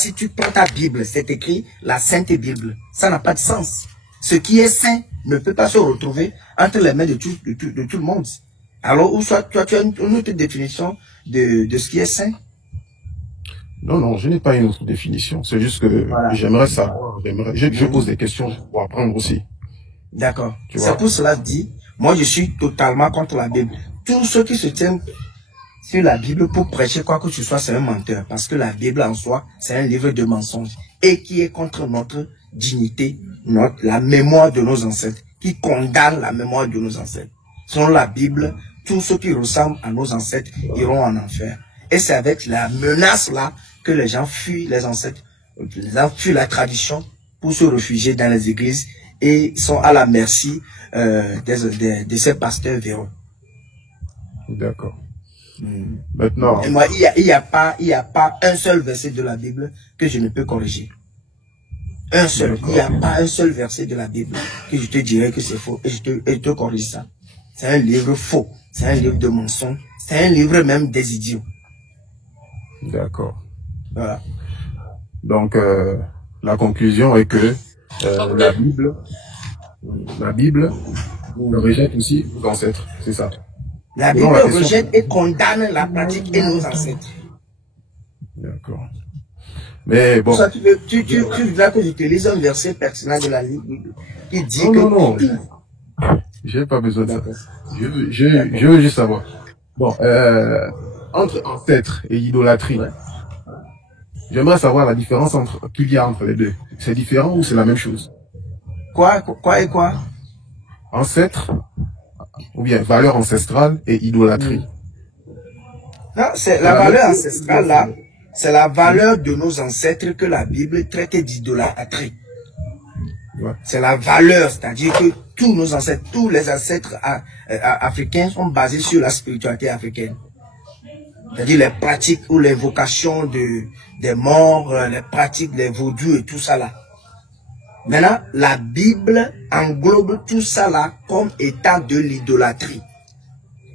si tu prends ta Bible, c'est écrit la Sainte Bible. Ça n'a pas de sens. Ce qui est saint ne peut pas se retrouver entre les mains de tout le monde. Alors, ou soit toi, tu as une autre définition de ce qui est saint? Non, non, je n'ai pas une autre définition. C'est juste que voilà. J'aimerais savoir, je pose des questions pour apprendre aussi. D'accord. C'est pour cela dit, moi je suis totalement contre la Bible. Tous ceux qui se tiennent sur la Bible pour prêcher quoi que ce soit, c'est un menteur. Parce que la Bible en soi, c'est un livre de mensonges. Et qui est contre notre dignité, la mémoire de nos ancêtres. Qui condamne la mémoire de nos ancêtres. Selon la Bible, tous ceux qui ressemblent à nos ancêtres iront en enfer. Et c'est avec la menace là que les gens fuient les ancêtres, les gens fuient la tradition pour se réfugier dans les églises et sont à la merci de ces pasteurs véreux. D'accord. Maintenant, et moi, il y a pas un seul verset de la Bible que je ne peux corriger. Un seul. Il n'y a pas un seul verset de la Bible que je te dirais que c'est faux et je te corrige ça. C'est un livre faux. C'est un livre de mensonges. C'est un livre même des idiots. D'accord. Voilà. Donc, la conclusion est que la Bible rejette aussi vos ancêtres, c'est ça. La Bible rejette et condamne la pratique et nos ancêtres. D'accord. Mais bon. Ça, tu voudrais que je te lise un verset personnel de la Bible qui dit que... Non. J'ai pas besoin de ça. Je veux juste savoir. Bon, entre ancêtres et idolâtrie, j'aimerais savoir la différence qu'il y a entre les deux. C'est différent ou c'est la même chose? Quoi et quoi? Ancêtre, ou bien valeur ancestrale et idolâtrie. Non, c'est la valeur ancestrale là, c'est la valeur de nos ancêtres que la Bible traite d'idolâtrie. Ouais. C'est la valeur, c'est-à-dire que tous nos ancêtres, tous les ancêtres africains sont basés sur la spiritualité africaine. C'est-à-dire les pratiques ou les vocations des morts, les pratiques des vaudous et tout ça là. Maintenant, la Bible englobe tout ça là comme état de l'idolâtrie.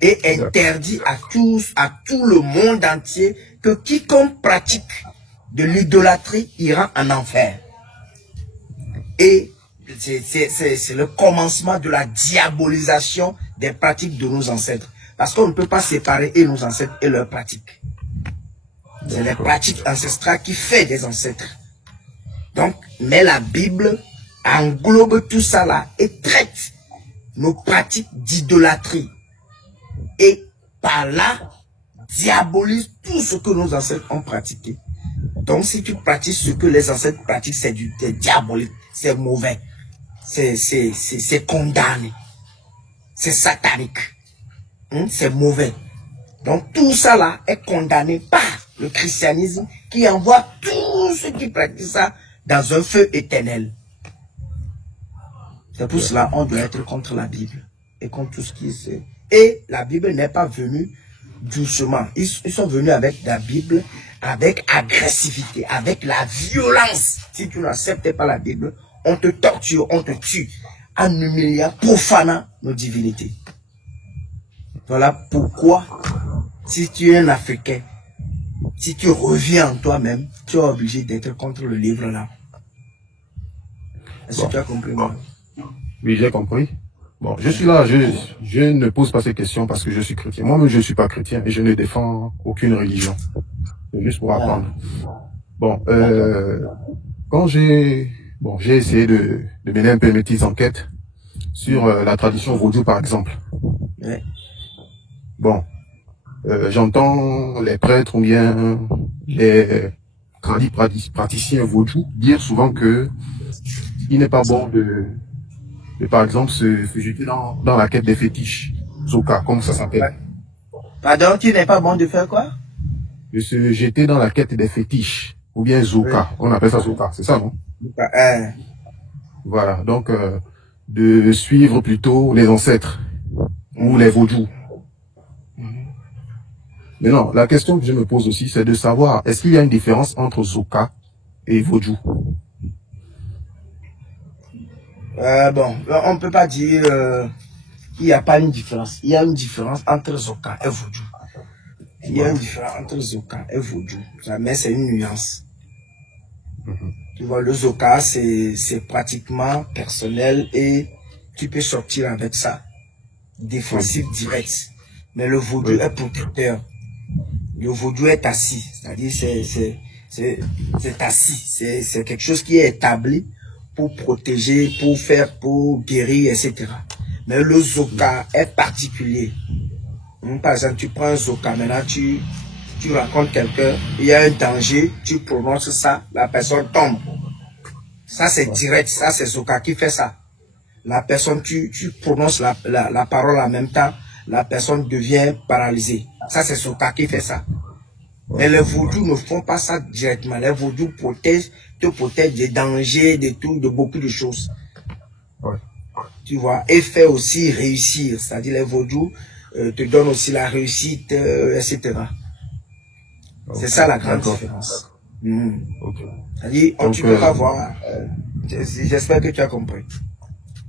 Et interdit à tout le monde entier que quiconque pratique de l'idolâtrie ira en enfer. Et c'est le commencement de la diabolisation des pratiques de nos ancêtres. Parce qu'on ne peut pas séparer et nos ancêtres et leurs pratiques. C'est les pratiques ancestrales qui font des ancêtres. Donc, mais la Bible englobe tout ça là et traite nos pratiques d'idolâtrie. Et par là, diabolise tout ce que nos ancêtres ont pratiqué. Donc, si tu pratiques ce que les ancêtres pratiquent, c'est diabolique, c'est mauvais, c'est condamné, c'est satanique, c'est mauvais. Donc, tout ça là est condamné par le christianisme qui envoie tous ceux qui pratiquent ça dans un feu éternel. C'est pour cela qu'on doit être contre la Bible et contre tout ce qui est... Et la Bible n'est pas venue doucement. Ils sont venus avec la Bible, avec agressivité, avec la violence. Si tu n'acceptes pas la Bible, on te torture, on te tue, en humiliant, profanant nos divinités. Voilà pourquoi, si tu es un Africain, si tu reviens en toi-même, tu es obligé d'être contre le livre là. Est-ce que tu as compris, moi? Oui, j'ai compris. Bon, je suis là, je ne pose pas ces questions parce que je suis chrétien. Moi-même, je ne suis pas chrétien et je ne défends aucune religion. C'est juste pour apprendre. Bon, quand j'ai essayé de mener un peu mes petites enquêtes sur la tradition vaudou, par exemple. Ouais. Bon, j'entends les prêtres ou bien les praticiens vaudou dire souvent que il n'est pas bon de par exemple se jeter dans la quête des fétiches, Zoka, comme ça s'appelle. Pardon, tu n'es pas bon de faire quoi? De se jeter dans la quête des fétiches, ou bien Zoka, on appelle ça Zoka, c'est ça, non? Voilà, donc de suivre plutôt les ancêtres ou les vaudous. Mais non, la question que je me pose aussi, c'est de savoir, est-ce qu'il y a une différence entre Zoka et vaudou? Bon, on ne peut pas dire qu'il n'y a pas une différence. Il y a une différence entre Zoka et vaudou. Il y a une différence entre Zoka et vaudou. Mais c'est une nuance. Tu vois, le zoka, c'est pratiquement personnel et tu peux sortir avec ça. Défensif direct. Mais le vaudou est protecteur. Le vaudou est assis. C'est-à-dire, c'est assis. C'est quelque chose qui est établi pour protéger, pour guérir, etc. Mais le zoka est particulier. Par exemple, tu prends un zoka, maintenant tu rencontres quelqu'un, il y a un danger, tu prononces ça, la personne tombe. Ça c'est direct, ça c'est zoka qui fait ça. La personne, tu prononces la parole en même temps, la personne devient paralysée. Ça c'est zoka qui fait ça. Mais les vaudous ne font pas ça directement. Les vaudous te protègent des dangers, de beaucoup de choses. Tu vois, et fait aussi réussir. C'est-à-dire les vaudous te donnent aussi la réussite, etc. C'est ça la grande différence. C'est-à-dire, tu peux pas voir. J'espère que tu as compris.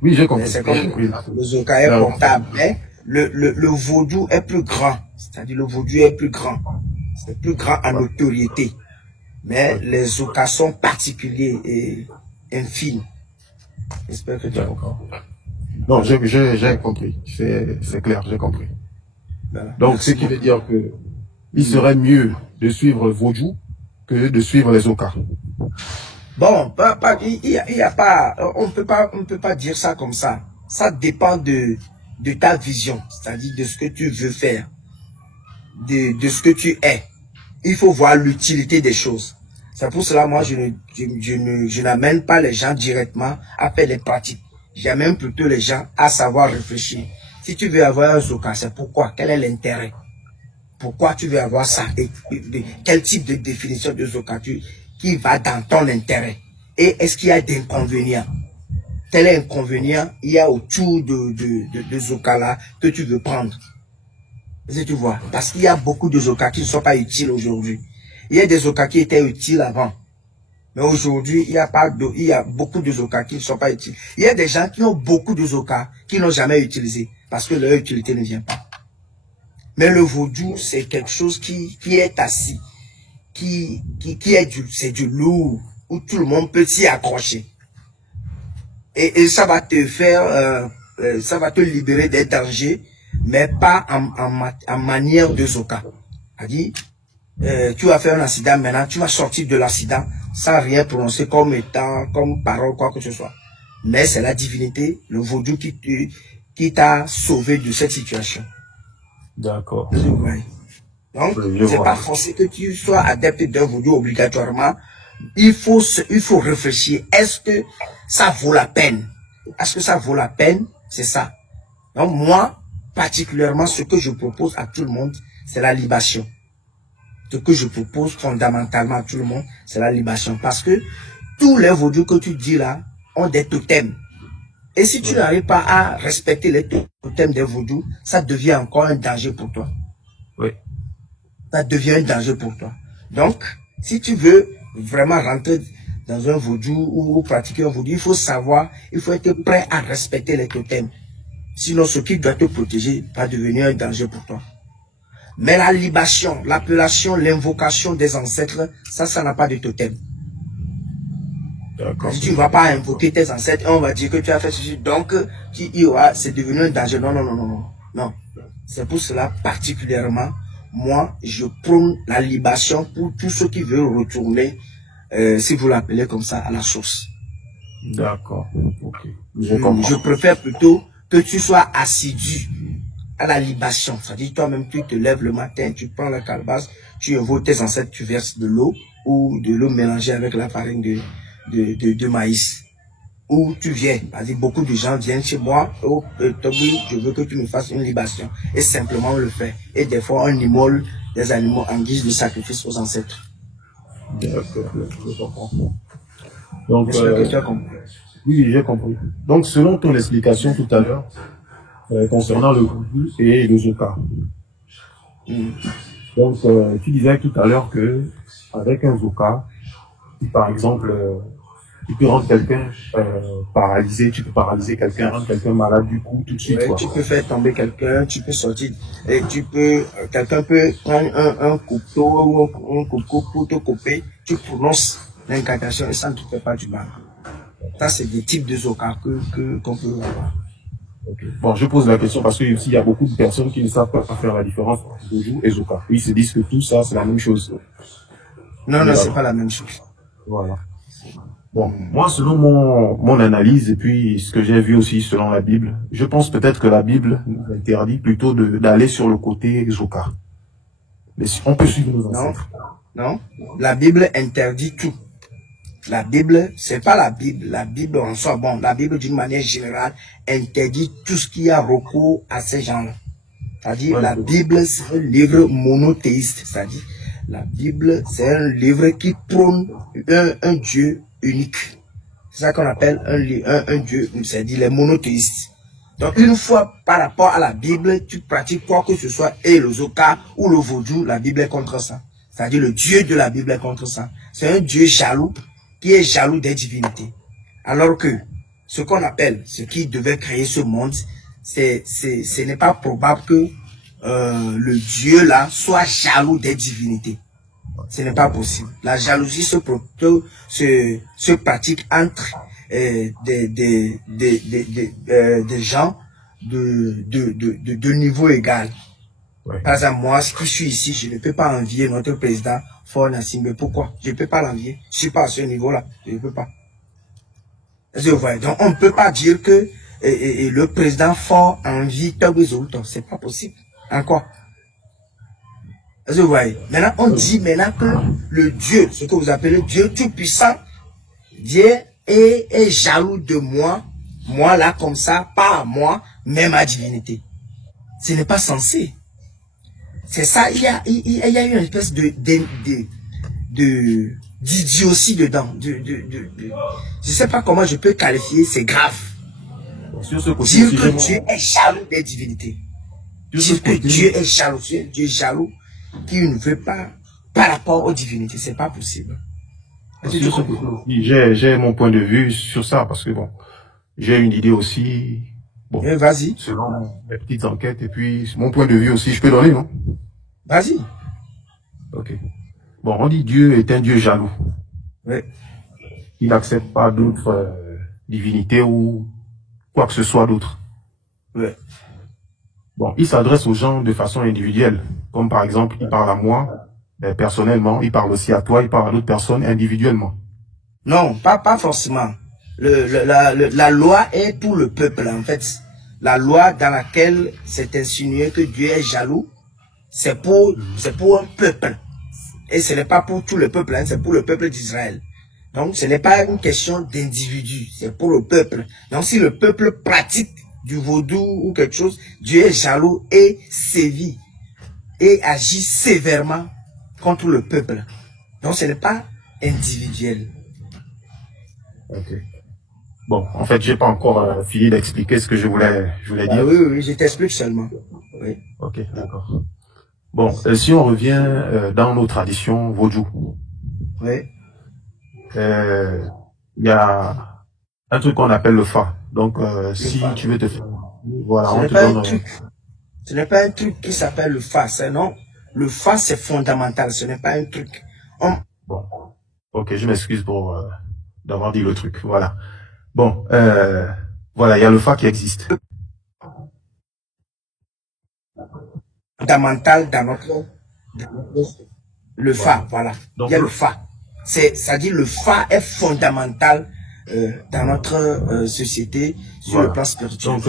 Oui, j'ai compris. C'est comme le zoka est portable, mais le vaudou est plus grand. C'est-à-dire le vaudou est plus grand. C'est plus grand en autorité. Mais les zokas sont particuliers et infimes. J'espère que tu as compris. Non, j'ai compris. C'est clair, j'ai compris. Voilà. Donc, ce qui veut dire que il serait mieux de suivre vaudou que de suivre les zokas. Bon, il y a pas, on peut pas dire ça comme ça. Ça dépend de ta vision, c'est-à-dire de ce que tu veux faire, de ce que tu es. Il faut voir l'utilité des choses. C'est pour cela, moi, je n'amène pas les gens directement à faire les pratiques. J'amène plutôt les gens à savoir réfléchir. Si tu veux avoir un zoka, c'est pourquoi? Quel est l'intérêt? Pourquoi tu veux avoir ça? Et quel type de définition de zoka qui va dans ton intérêt? Et est-ce qu'il y a d'inconvénients? Tel inconvénient il y a autour de zoka là que tu veux prendre? Si tu vois, parce qu'il y a beaucoup de zokas qui ne sont pas utiles aujourd'hui. Il y a des zokas qui étaient utiles avant. Mais aujourd'hui, il y a beaucoup de zokas qui ne sont pas utiles. Il y a des gens qui ont beaucoup de zokas qui n'ont jamais utilisé parce que leur utilité ne vient pas. Mais le vaudou, c'est quelque chose qui est assis, c'est du lourd, où tout le monde peut s'y accrocher. Et ça va te faire, ça va te libérer des dangers, mais pas en manière de zoka. C'est-à-dire, tu vas faire un accident maintenant, tu vas sortir de l'accident sans rien prononcer comme parole, quoi que ce soit. Mais c'est la divinité, le vaudou qui t'a sauvé de cette situation. D'accord. Donc, c'est pas forcé que tu sois adepte d'un vaudou obligatoirement. Il faut réfléchir. Est-ce que ça vaut la peine? Est-ce que ça vaut la peine? C'est ça. Donc, moi, particulièrement, ce que je propose à tout le monde, c'est la libation. Ce que je propose fondamentalement à tout le monde, c'est la libation. Parce que tous les vaudous que tu dis là ont des totems. Et si tu n'arrives pas à respecter les totems des vaudous, ça devient encore un danger pour toi. Oui. Ça devient un danger pour toi. Donc, si tu veux vraiment rentrer dans un vaudou ou pratiquer un vaudou, il faut savoir, il faut être prêt à respecter les totems. Sinon, ce qui doit te protéger va devenir un danger pour toi. Mais la libation, l'appellation, l'invocation des ancêtres, ça n'a pas de totem. Si tu ne vas pas invoquer tes ancêtres, on va dire que tu as fait ceci, donc c'est devenu un danger. Non, non, non, non, non. Non. C'est pour cela, particulièrement, moi, je prône la libation pour tous ceux qui veulent retourner, si vous l'appelez comme ça, à la source. D'accord. Okay. Je préfère plutôt que tu sois assidu à la libation. C'est-à-dire, toi-même, tu te lèves le matin, tu prends la calebasse, tu invoques tes ancêtres, tu verses de l'eau ou de l'eau mélangée avec la farine de maïs. Ou tu viens, c'est-à-dire beaucoup de gens viennent chez moi, oh, Toby, je veux que tu me fasses une libation. Et simplement on le fait. Et des fois on immole des animaux en guise de sacrifice aux ancêtres. D'accord, je comprends. Donc, que tu as compris. Oui, j'ai compris. Donc selon ton explication tout à l'heure, concernant le vaudou et le zoka. Donc tu disais tout à l'heure que avec un zoka, si par exemple tu peux rendre quelqu'un paralysé, tu peux paralyser quelqu'un, rendre quelqu'un malade du coup tout de suite. Ouais, tu peux faire tomber quelqu'un, tu peux sortir, et quelqu'un peut prendre un couteau ou un couteau pour te couper, tu prononces l'incantation, et ça ne te fait pas du mal. Ça, c'est des types de zoka qu'on peut avoir. Okay. Bon, je pose la question parce qu'il y a beaucoup de personnes qui ne savent pas faire la différence entre Vodou et Zoka. Ils se disent que tout ça, c'est la même chose. Non, non, c'est pas la même chose. Voilà. Bon, moi, selon mon analyse et puis ce que j'ai vu aussi selon la Bible, je pense peut-être que la Bible nous interdit plutôt d'aller sur le côté Zoka. Mais on peut suivre nos ancêtres. Non, la Bible interdit tout. La Bible, c'est pas la Bible. La Bible en soi, bon, la Bible d'une manière générale interdit tout ce qui a recours à ces gens-là. C'est-à-dire, la Bible, c'est un livre monothéiste. C'est-à-dire, la Bible, c'est un livre qui prône un Dieu unique. C'est ça qu'on appelle un Dieu, c'est-à-dire les monothéistes. Donc, une fois par rapport à la Bible, tu pratiques quoi que ce soit, et le Zoka ou le Vaudou, la Bible est contre ça. C'est-à-dire, le Dieu de la Bible est contre ça. C'est un Dieu jaloux, qui est jaloux des divinités. Alors que ce qu'on appelle, ce qui devait créer ce monde, ce n'est pas probable que le Dieu là soit jaloux des divinités. Ce n'est pas possible. La jalousie se pratique entre des gens de niveau égal. Ouais. Par exemple, moi, qui suis ici, je ne peux pas envier notre président Faure Gnassingbé. Pourquoi? Je ne peux pas l'envier. Je ne suis pas à ce niveau-là. Je ne peux pas. Donc, on ne peut pas dire que le président Faure envie Togbe Zoltan. Ce n'est pas possible. Encore. Vous voyez? Maintenant, on dit maintenant que le Dieu, ce que vous appelez Dieu tout-puissant, Dieu est jaloux de moi, moi là, comme ça, pas à moi, mais ma divinité. Ce n'est pas censé. C'est ça, il y a eu une espèce d'idiotie dedans. Je sais pas comment je peux qualifier, c'est grave. Sur ce côté, dire que Dieu est jaloux des divinités. Dire que Dieu est jaloux, Dieu est jaloux, qui ne veut pas par rapport aux divinités, c'est pas possible. J'ai mon point de vue sur ça, parce que bon, j'ai une idée aussi. Bon, vas-y. Selon mes petites enquêtes, et puis mon point de vue aussi, je peux donner, non? Vas-y. Ok. Bon, on dit Dieu est un Dieu jaloux. Oui. Il n'accepte pas d'autres divinités ou quoi que ce soit d'autre. Oui. Bon, il s'adresse aux gens de façon individuelle. Comme par exemple, il parle à moi, personnellement, il parle aussi à toi, il parle à d'autres personnes individuellement. Non, pas forcément. La loi est pour le peuple, en fait. La loi dans laquelle c'est insinué que Dieu est jaloux, c'est pour un peuple. Et ce n'est pas pour tout le peuple, hein, c'est pour le peuple d'Israël. Donc, ce n'est pas une question d'individu, c'est pour le peuple. Donc, si le peuple pratique du vaudou ou quelque chose, Dieu est jaloux et sévit et agit sévèrement contre le peuple. Donc, ce n'est pas individuel. Ok. Bon, en fait, j'ai pas encore fini d'expliquer ce que je voulais dire. Oui, je t'explique seulement. Oui. Ok, d'accord. Bon, si on revient dans nos traditions vaudou, oui. Il y a un truc qu'on appelle le fa. Donc, si fa. Tu veux te faire, voilà, on te donne. Ce n'est pas un truc qui s'appelle le fa, non. Le fa, c'est fondamental, ce n'est pas un truc. Bon, ok, je m'excuse pour d'avoir dit le truc, voilà. Bon, voilà, il y a le fa qui existe. Fondamental dans notre le fa, voilà. Donc, il y a le fa. Ça dit le fa est fondamental dans notre société sur le plan spirituel. Donc,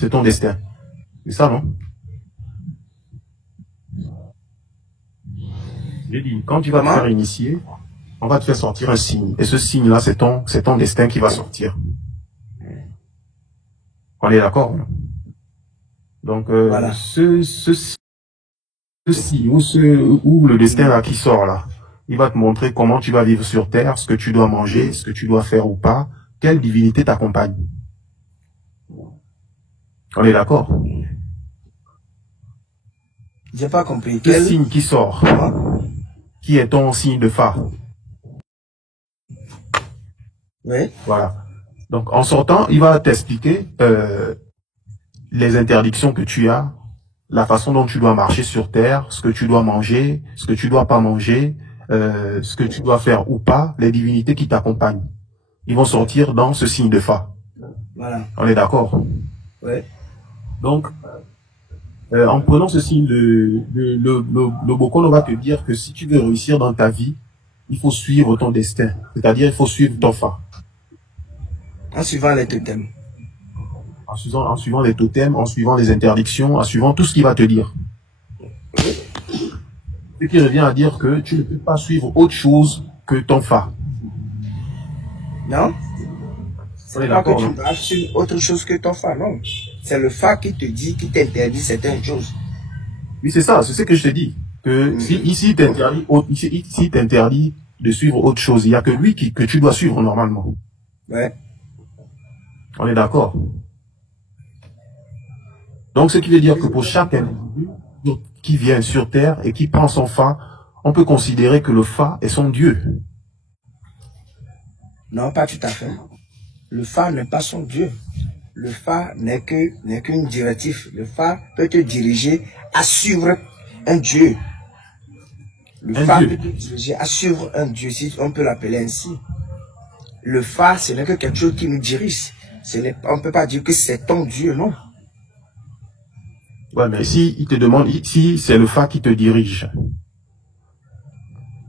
c'est ton destin. C'est ça, non? J'ai dit, quand tu vas te faire initier, on va te faire sortir un signe. Et ce signe-là, c'est ton destin qui va sortir. On est d'accord? Donc, voilà. ce signe ou le destin là qui sort là, il va te montrer comment tu vas vivre sur terre, ce que tu dois manger, ce que tu dois faire ou pas, quelle divinité t'accompagne. On est d'accord? J'ai pas compris. Quel signe qui sort? Qui est ton signe de phare? Oui. Voilà. Donc, en sortant, il va t'expliquer les interdictions que tu as, la façon dont tu dois marcher sur terre, ce que tu dois manger, ce que tu dois pas manger, ce que tu dois faire ou pas, les divinités qui t'accompagnent, ils vont sortir dans ce signe de Fa. Voilà. On est d'accord? Ouais. Donc, en prenant ce signe, le Bokon va te dire que si tu veux réussir dans ta vie, il faut suivre ton destin. C'est-à-dire, il faut suivre ton Fa. En suivant les totems. En suivant les totems, en suivant les interdictions, en suivant tout ce qu'il va te dire. Ce qui revient à dire que tu ne peux pas suivre autre chose que ton Fa. Non? C'est pas que tu dois suivre autre chose que ton Fa, non. C'est le Fa qui te dit, qui t'interdit certaines choses. Oui, c'est ça, c'est ce que je te dis. Que si ici t'interdit de suivre autre chose, il n'y a que lui que tu dois suivre normalement. Ouais. On est d'accord. Donc, ce qui veut dire que pour chaque individu qui vient sur Terre et qui prend son Fa, on peut considérer que le Fa est son Dieu. Non, pas tout à fait. Le Fa n'est pas son Dieu. Le Fa n'est qu'une directive. Le Fa peut te diriger à suivre un Dieu. Le Fa peut te diriger à suivre un Dieu, si on peut l'appeler ainsi. Le Fa, ce n'est que quelque chose qui nous dirige. On ne peut pas dire que c'est ton Dieu, non. Ouais, mais si il te demande, si c'est le Fa qui te dirige,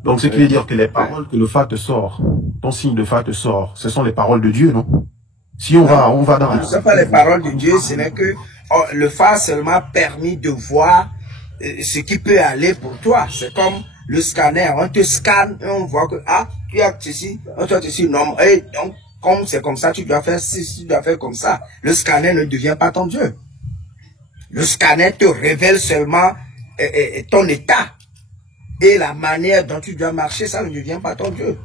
donc ce qui veut dire que les paroles que le Fa te sort, ton signe de Fa te sort, ce sont les paroles de Dieu, non? Si on va dans la... Ce ne sont pas les paroles de Dieu, ce n'est que le Fa seulement permis de voir ce qui peut aller pour toi. C'est comme le scanner, on te scanne et on voit que, ah, tu as ceci, toi ceci, non, et donc, comme c'est comme ça, tu dois faire ci, tu dois faire comme ça. Le scanner ne devient pas ton Dieu. Le scanner te révèle seulement ton état et la manière dont tu dois marcher, ça ne devient pas ton Dieu.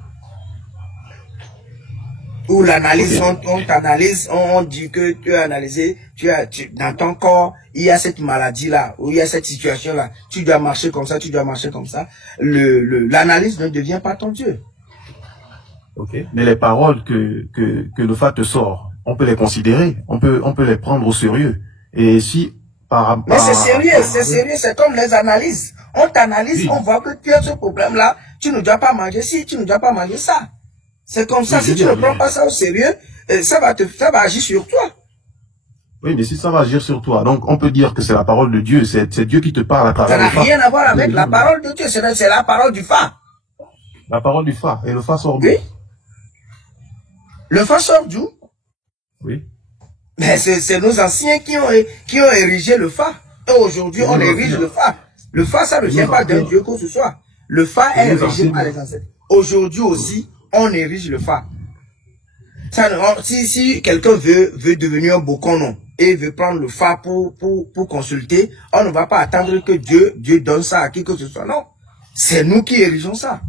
Ou l'analyse, on t'analyse, on dit que tu as analysé, dans ton corps, il y a cette maladie-là, ou il y a cette situation-là, tu dois marcher comme ça, tu dois marcher comme ça. L'analyse ne devient pas ton Dieu. Ok. Mais les paroles que le Fa te sort, on peut les considérer, on peut les prendre au sérieux. Et si mais c'est sérieux, c'est comme les analyses. On t'analyse, on voit que tu as ce problème-là, tu ne dois pas manger ci, tu ne dois pas manger ça. C'est comme ça, si tu ne prends pas ça au sérieux, ça va agir sur toi. Oui, mais si ça va agir sur toi, donc on peut dire que c'est la parole de Dieu, c'est Dieu qui te parle à travers le Fa. Ça n'a rien à voir avec la parole de Dieu, c'est la parole du Fa. La parole du Fa, et le Fa sort d'où? Oui. Le Fa sort d'où? Oui. Mais c'est nos anciens qui ont érigé le Fa. Et aujourd'hui, on érige le Fa. Le Fa, ça ne vient pas d'un Dieu que ce soit. Le Fa est érigé par les ancêtres. Aujourd'hui aussi, on érige le Fa. Si quelqu'un veut devenir un Bokono et veut prendre le Fa pour consulter, on ne va pas attendre que Dieu donne ça à qui que ce soit. Non. C'est nous qui érigeons ça.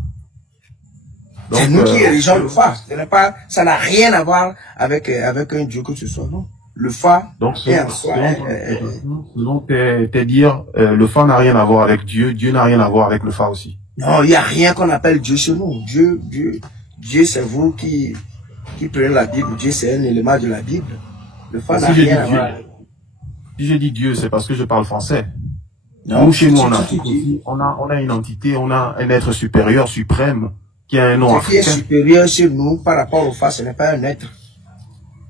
C'est nous qui érigeons le Fa. Ça n'a rien à voir avec un Dieu que ce soit. Non. Le Fa est en soi. Donc, t'es dire, le Fa n'a rien à voir avec Dieu, Dieu n'a rien à voir avec le Fa aussi. Non, il n'y a rien qu'on appelle Dieu chez nous. Dieu, c'est vous qui prenez la Bible. Dieu, c'est un élément de la Bible. Le Fa n'a rien à voir. Si je dis Dieu, c'est parce que je parle français. Non, nous, chez nous, on a une entité, on a un être supérieur, suprême, qui a un nom africain. Ce qui est supérieur chez nous par rapport au Fa, ce n'est pas un être.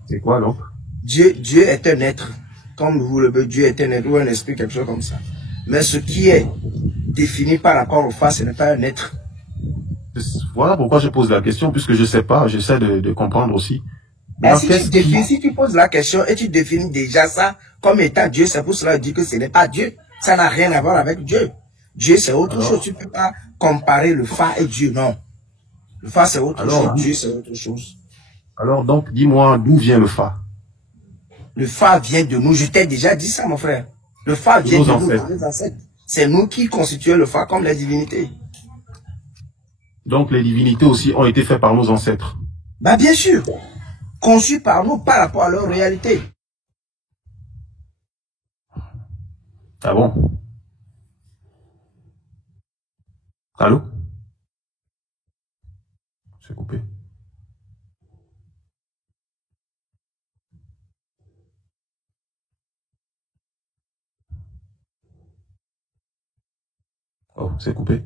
C'est quoi donc? Dieu est un être. Comme vous le voulez, Dieu est un être ou un esprit, quelque chose comme ça. Mais ce qui est défini par rapport au Fa, ce n'est pas un être. Voilà pourquoi je pose la question, puisque je ne sais pas, j'essaie de comprendre aussi. Mais si tu poses la question et tu définis déjà ça comme étant Dieu, c'est pour cela que je dis que ce n'est pas Dieu. Ça n'a rien à voir avec Dieu. Dieu, c'est autre chose. Tu ne peux pas comparer le Fa et Dieu, non. Le Fa, c'est autre chose. Dieu, c'est autre chose. Alors, donc, dis-moi, d'où vient le Fa? Le Fa vient de nous. Je t'ai déjà dit ça, mon frère. Le Fa vient de nous, les ancêtres. C'est nous qui constituons le Fa comme les divinités. Donc, les divinités aussi ont été faites par nos ancêtres. Bah, bien sûr. Conçues par nous par rapport à leur réalité. Ah bon? Allô? C'est coupé. Oh, c'est coupé.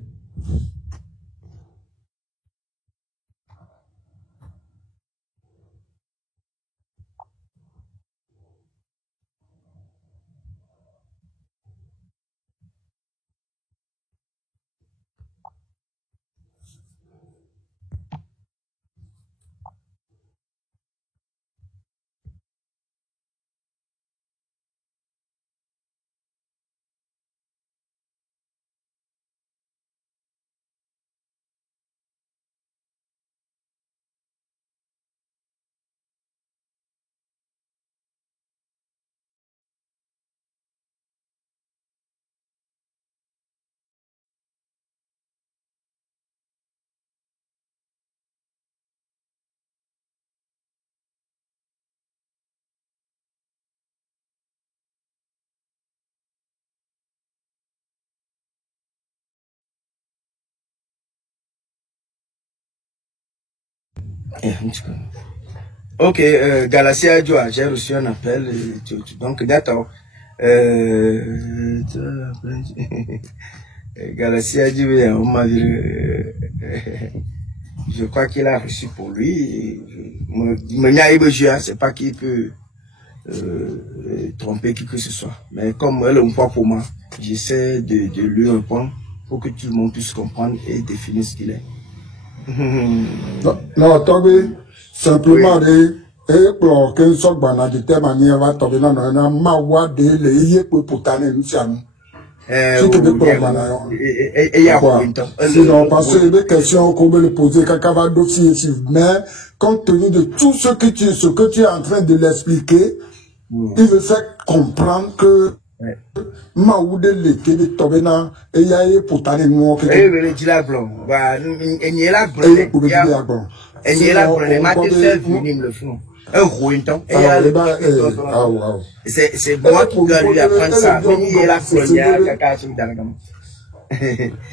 Ok, Galaxia Joa, j'ai reçu un appel, donc d'accord. Galaxia Joa, on m'a dit, je crois qu'il a reçu pour lui. C'est pas qu'il peut tromper qui que ce soit. Mais comme elle est un point pour moi, j'essaie de lui répondre pour que tout le monde puisse comprendre et définir ce qu'il est. Non, Toby, simplement, et pour qu'un soit banal de telle manière, va tomber dans un mawa de l'ayé pour tanner nous sommes. C'est que des problèmes. Sinon, parce que des questions qu'on veut le poser, quelqu'un va dossier, mais compte tenu de tout ce que tu es en train de l'expliquer, il veut faire comprendre que Maoude l'été de Tobena et y a pour tanner nous. Et le dit la blanc, va, et n'y est la blanc, et n'y est la blanc, les maths fait venir le fond. Un rouin temps, et c'est moi qui dois lui apprendre ça, mais n'y est la blanc, il y a caca sur la gamme.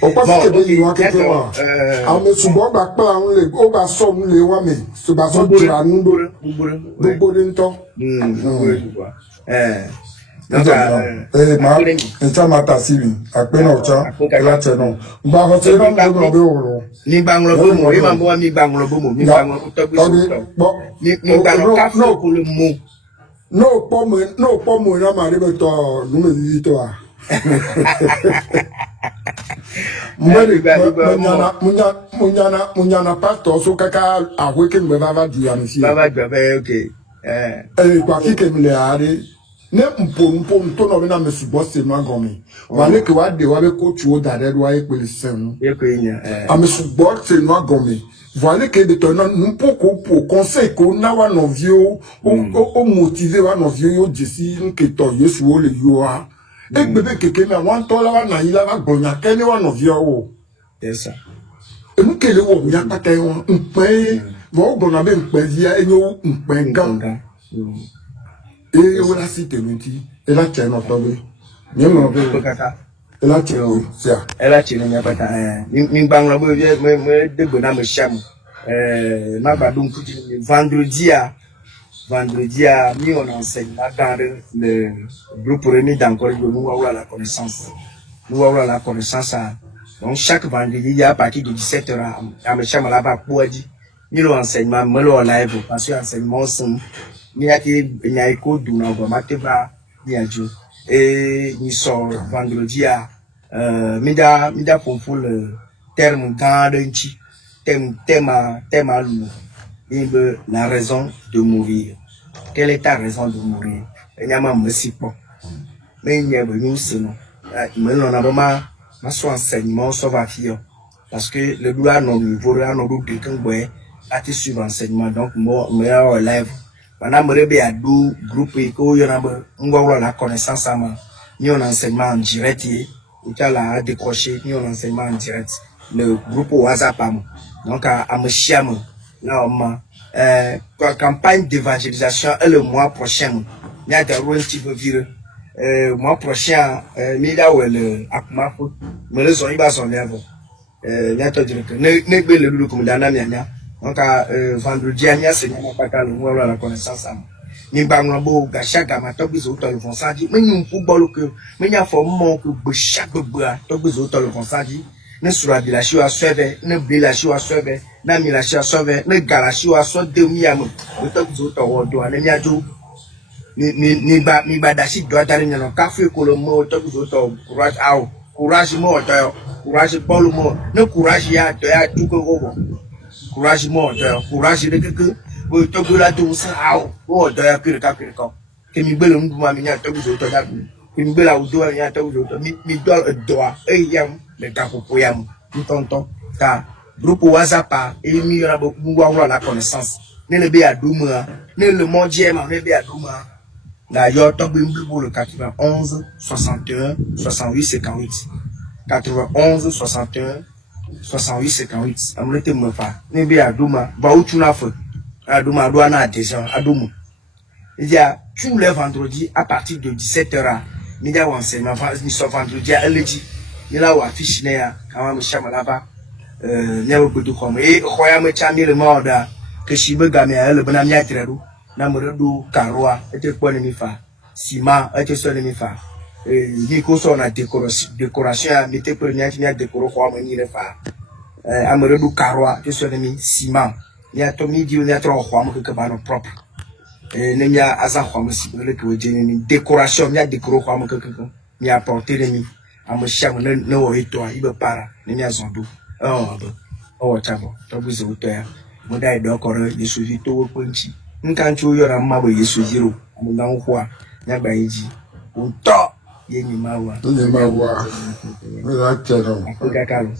On passe que des gens qui font. On me souvent pas on les au bas somme les wame. Ce bas somme tu as nous de temps. Donc ma ça m'a sili après non ça là c'est non ba ko c'est non no be oro ni banglo bomo e ma bo mi banglo bomo mi banglo to bi so ni banglo ka fo ko le mo no po mo na ma re to nu me di to a munyana pastor so kaka aweke mbe baba di amisi baba gbe okay kwa kike mle are ne mpo to no na mesubo se no agomi wale ke wa de wa be ko tuo dare wa epele sen e ko nya amesubo se no agomi wale ke de to no mpo ko po conseil ko na wa no vieux o motiver wa no vieux yo jesi nke to yesu o le yo a e bebe keke na wan to la wa na yi la wa gbonya ke ni wa no vieux o esa e mu kele wo nya pata won npe wo gbona be npe dia enyo npe gan et voilà si tu me dis et là tu es notre tombé même et là tu es et là tu n'as pas ta ni banglo bo vie me de bona me cham ma ba donc vendredi à mi on enseigne là dans le groupe réuni d'encore nous avoir la connaissance donc chaque vendredi à partir de 17h à me cham là-bas pour dire ni l'enseignement me le live parce que enseignement sont ni ati nyaiko duna go mateba niajo et ni sort vendredi à mida pour le terme garanti thème la raison de mourir. Quelle est ta raison de mourir? Enyama mesipo mais n'y a venu sinon mais on a vraiment ma soit enseignement va faire parce que le droit non niveau là non de quelqu'un boy a été sur enseignement donc moi meilleur élève pendant me rebe à deux groupes ko yo na ngwa la connaissance ama ni on enseignement en direct ou tu la décroché ni on enseignement en direct le groupe WhatsApp donc à me chiam là on campagne d'évangélisation le mois prochain il y a des rôles qui veut virer mois prochain mida ou le akuma me le son il va son lèvre il y a tout dire que ne le comme dans la mianya donc vendredi anya c'est n'y pas qu'à nous la connaissance ni banglo ga chaque amateur biso to le font ça dit mais nous football que mais n'y a forme que chaque bra to biso to le font ça dit ne sura de la choix sauver ne blé la choix sauver na mi la choix sauver ne galaxie wa so de mi am to biso to wodo na mi ajo ni ba dashi do atare ni no cafe ko lo mo to biso to courage mo to courage Paul mo ne courage ya to ya tu ko go courage mo courage de que o to go la to sa o do ya kire ka ke mi gbele ndu ma mi nya to bizo to da ke mi gbele o do ya to bizo to mi do yam le ka popo yam mi tonton ka groupe WhatsApp et mi ra bo wa la connaissance ne le be aduma ne le mondial ma ne be aduma la yo to bi mbu le 91 61 68 58 91 61 68 58 amrete me fa ne be aduma ba utu na fo aduma do na attention adumu il y a tous les vendredis à partir de 17h il y a enseignement ni so vendredi à lundi il là wa fiche ne ya kama me chama là-bas il y a beaucoup de comme et khoya me chami le moda que que si me gagne le bon ami à Trero, na me do Karoa, était quoi mi fa, Sima, était son mi fa. Nico son a décoration, mettez premier qui a décoré quoi me ni fa. Amere do Karoa, était son mi Sima. Ni a tomi di ni a trop quoi me que bano propre. Ne mi a asa quoi me si le que ni décoration, mi a décoré quoi me que mi a porté le mi. Amo sham ne wo hito a ibe para ne mi azondo. Oh chavo, to buzi uto ya. Moda do koro Yesu ji to wo ponchi. Nka nchu yo na mma bo Yesu jiro. Amo na nko a nya gba yiji. Uto ye ni mawa. Ye ni mawa. Me la chero. Akogakalo.